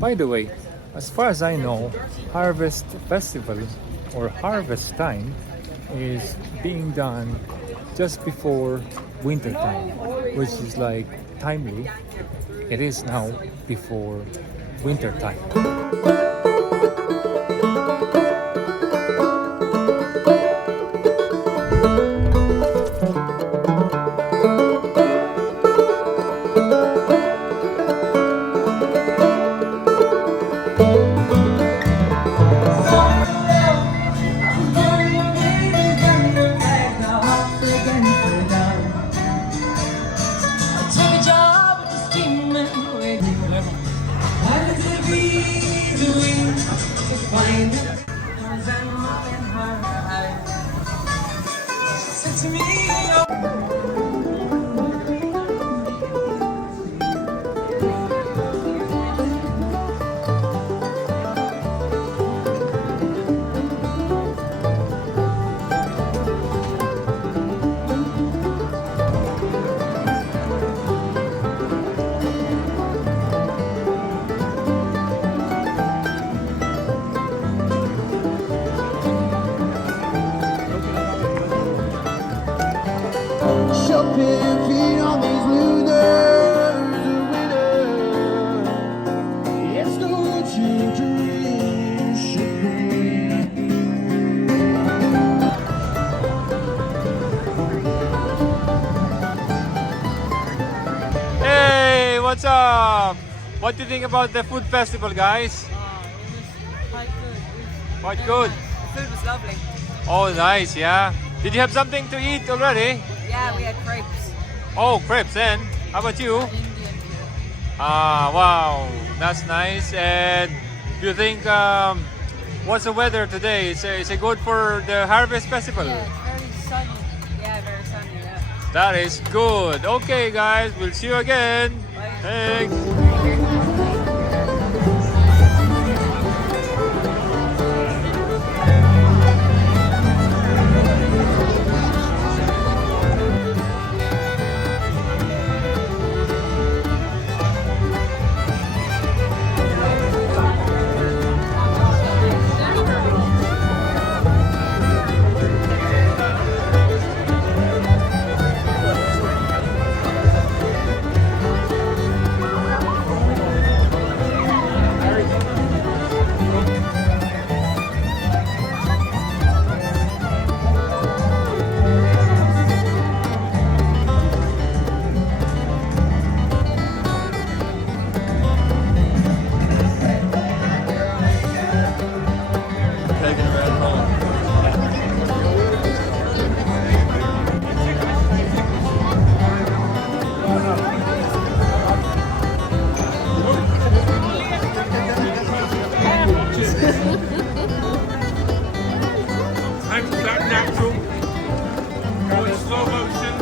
By the way, as far as I know, Harvest Festival or Harvest time is being done just before winter time, which is like timely. It is now before winter time. Hey, what's up? What do you think about the food festival, guys? It was quite good. Quite good. The food was lovely. Oh, nice, yeah. Did you have something to eat already? Yeah, we had crepes. Oh, crepes, and how about you? Indian food. Ah, wow, that's nice. And do you think, what's the weather today? Is it good for the Harvest Festival? Yeah, it's very sunny. Yeah, very sunny, yeah. That is good. Okay, guys, we'll see you again. Bye. Thanks. I'm that natural. Go in slow motion.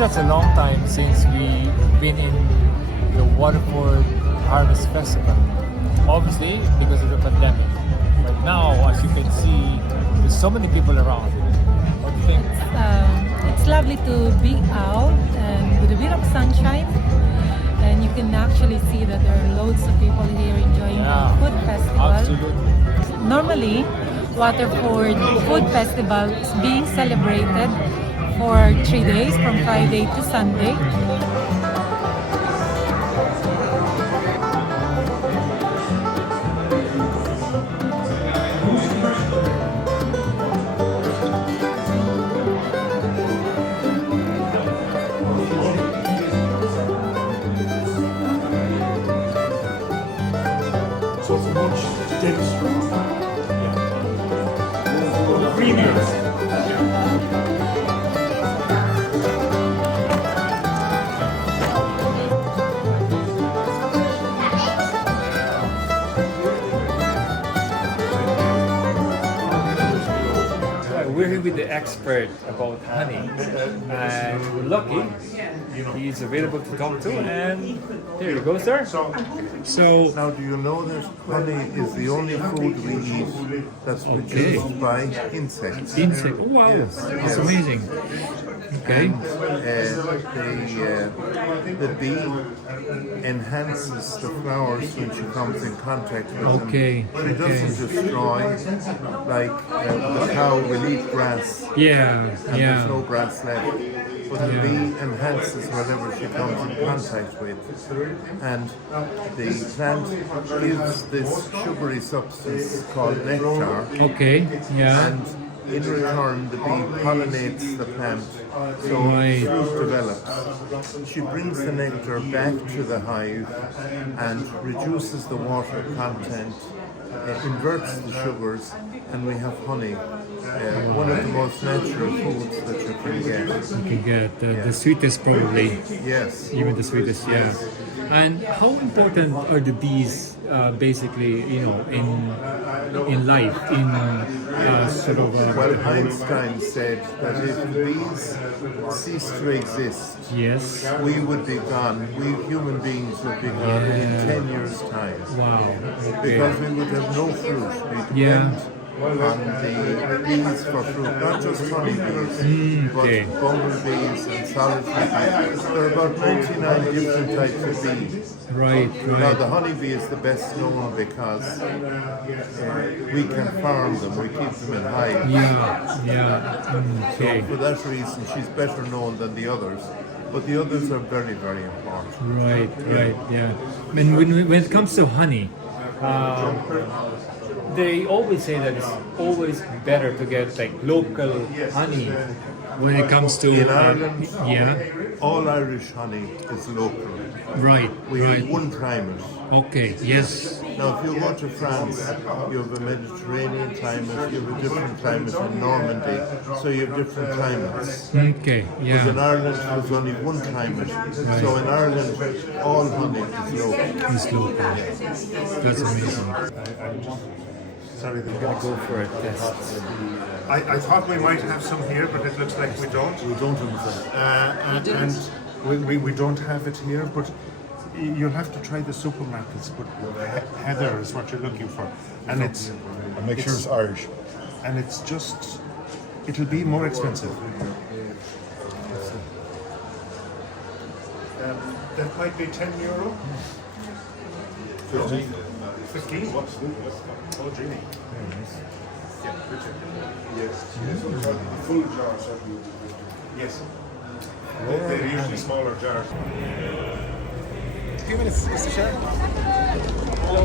Such a long time since we've been in the Waterford Harvest Festival. Obviously, because of the pandemic. But now, as you can see, there's so many people around. What do you think? It's lovely to be out and with a bit of sunshine, and you can actually see that there are loads of people here enjoying the food festival. Absolutely. Normally, Waterford Food Festival is being celebrated for 3 days, from Friday to Sunday. So it's much denser. Yeah. Creamier. Yeah. expert about honey, and we're lucky he's available to talk to. And here you go, sir. So, Now, do you know that honey is the only food we eat that's produced by insects? insect. Oh, wow, Yes, that's yes. amazing. Okay. The bee enhances the flowers when she comes in contact with them. Okay, She doesn't destroy, like the cow will eat grass Yeah, and there's no yeah. grass left. But the bee enhances whatever she comes in contact with. And the plant gives this sugary substance called nectar. Okay, yeah. And in return, the bee pollinates the plant, so Right. fruit develops. She brings the nectar back to the hive and reduces the water content, inverts the sugars, and we have honey. One of the most natural foods that you can get. You can get the sweetest probably, Yes. even the sweetest, yeah. And how important are the bees basically, you know, in life, in sort of... Well, Einstein said that if bees ceased to exist, yes. we would be gone. We human beings would be gone in 10 years' time. Wow. Because Okay. we would have no fruit. We Yeah. depend on the bees for fruit, not just honeybees, okay. but bumblebees and solitary bees. There are about 99 different types of bees. Right, Now, right. the honeybee is the best known because we can farm them, we keep them in hives. Yeah, yeah. Okay. For that reason, she's better known than the others. But the others are very, very important. Right, right, yeah. And when it comes to honey, they always say that it's always better to get like local honey when it comes to In Ireland, yeah, all Irish honey is local. right, We right. have one climate. Okay, yes, Now, if you go to France, you have a Mediterranean climate, you have a different climate in Normandy, so you have different climates. okay, In yeah. Ireland, there's only one climate. So in Ireland, all honey is local. It's local. That's amazing. Sorry, the Gonna go for a test. I thought we might have some here, but it looks like we don't. We don't have that. And we don't have it here, but you'll have to try the supermarkets. But heather is what you're looking for, and it's And make sure it's Irish. and it's just it'll be more expensive. That might be €10. 15. 15? Oh, genie. Yes. The full jars are Yes. They're usually smaller jars. a few minutes, Mr. Chair. Hello,